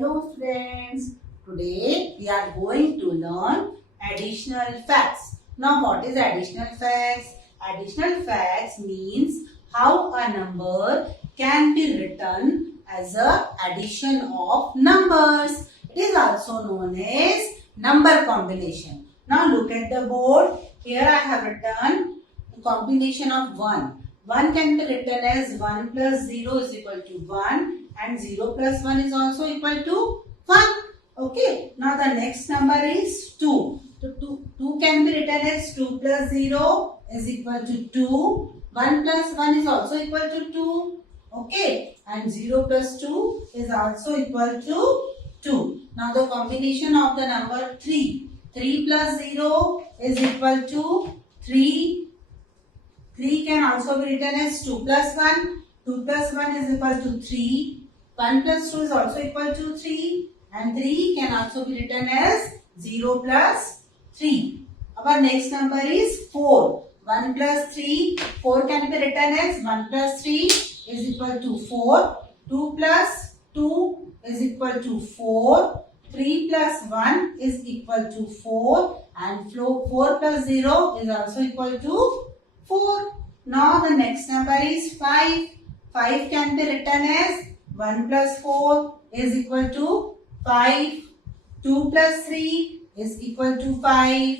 Hello friends, today we are going to learn additional facts. Now what is additional facts? Additional facts means how a number can be written as a addition of numbers. It is also known as number combination. Now look at the board. Here I have written the combination of 1. 1 can be written as 1 plus 0 is equal to 1 and 0 plus 1 is also equal to 1. Okay. Now the next number is 2. So 2 can be written as 2 plus 0 is equal to 2. 1 plus 1 is also equal to 2. Okay. And 0 plus 2 is also equal to 2. Now the combination of the number 3. 3 plus 0 is equal to 3. 3 can also be written as 2 plus 1. 2 plus 1 is equal to 3. 1 plus 2 is also equal to 3. And 3 can also be written as 0 plus 3. Our next number is 4. 1 plus 3. 4 can be written as 1 plus 3 is equal to 4. 2 plus 2 is equal to 4. 3 plus 1 is equal to 4. And 4 plus 0 is also equal to 4. Now the next number is 5. 5 can be written as 1 plus 4 is equal to 5. 2 plus 3 is equal to 5.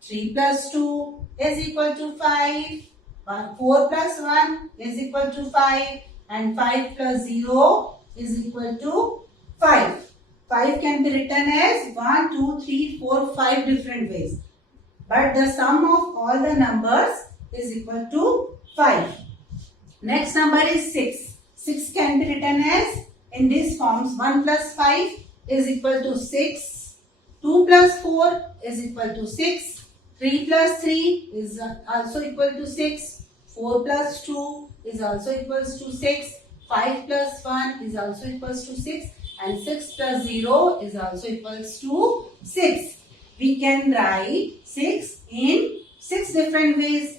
3 plus 2 is equal to 5. 4 plus 1 is equal to 5. And 5 plus 0 is equal to 5. 5 can be written as 1, 2, 3, 4, 5 different ways. But the sum of all the numbers is equal to 5. Next number is 6. 6 can be written as in these forms 1 plus 5 is equal to 6. 2 plus 4 is equal to 6. 3 plus 3 is also equal to 6. 4 plus 2 is also equals to 6. 5 plus 1 is also equals to 6. And 6 plus 0 is also equals to 6. We can write 6 in 6 different ways.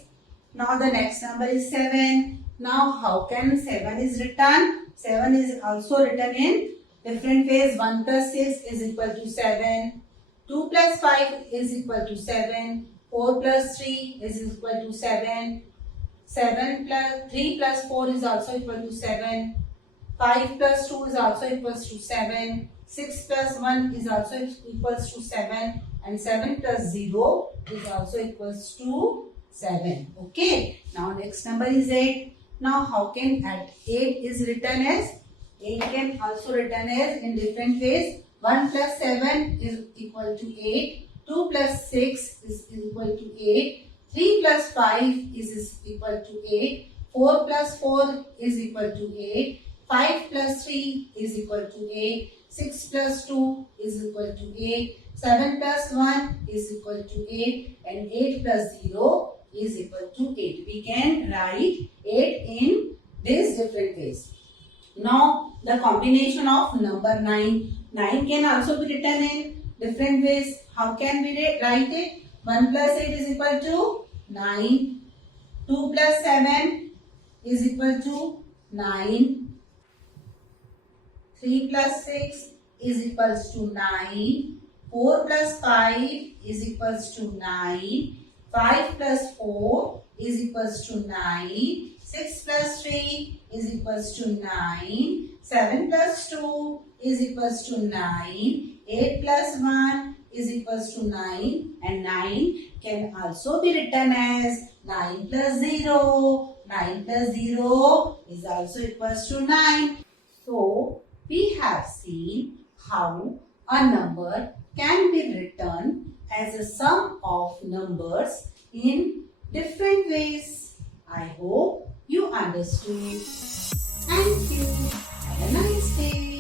Now the next number is 7. Now how can 7 is written? 7 is also written in different ways. 1 plus 6 is equal to 7. 2 plus 5 is equal to 7. 4 plus 3 is equal to 7. 3 plus 4 is also equal to 7. 5 plus 2 is also equals to 7. 6 plus 1 is also equals to 7. And 7 plus 0 is also equals to 7. Okay. Now next number is 8. Now how can 8 is written as? 8 can also written as in different ways. 1 plus 7 is equal to 8. 2 plus 6 is equal to 8. 3 plus 5 is equal to 8. 4 plus 4 is equal to 8. 5 plus 3 is equal to 8. 6 plus 2 is equal to 8. 7 plus 1 is equal to 8. And 8 plus 0 is equal to 8. We can write 8 in these different ways. Now the combination of number 9. 9 can also be written in different ways. How can we write it? 1 plus 8 is equal to 9. 2 plus 7 is equal to 9. 3 plus 6 is equals to 9. 4 plus 5 is equals to 9. 5 plus 4 is equals to 9. 6 plus 3 is equals to 9. 7 plus 2 is equals to 9. 8 plus 1 is equals to 9. And 9 can also be written as 9 plus 0. 9 plus 0 is also equals to 9. So, we have seen how a number can be written as a sum of numbers in different ways. I hope you understood. Thank you. Have a nice day.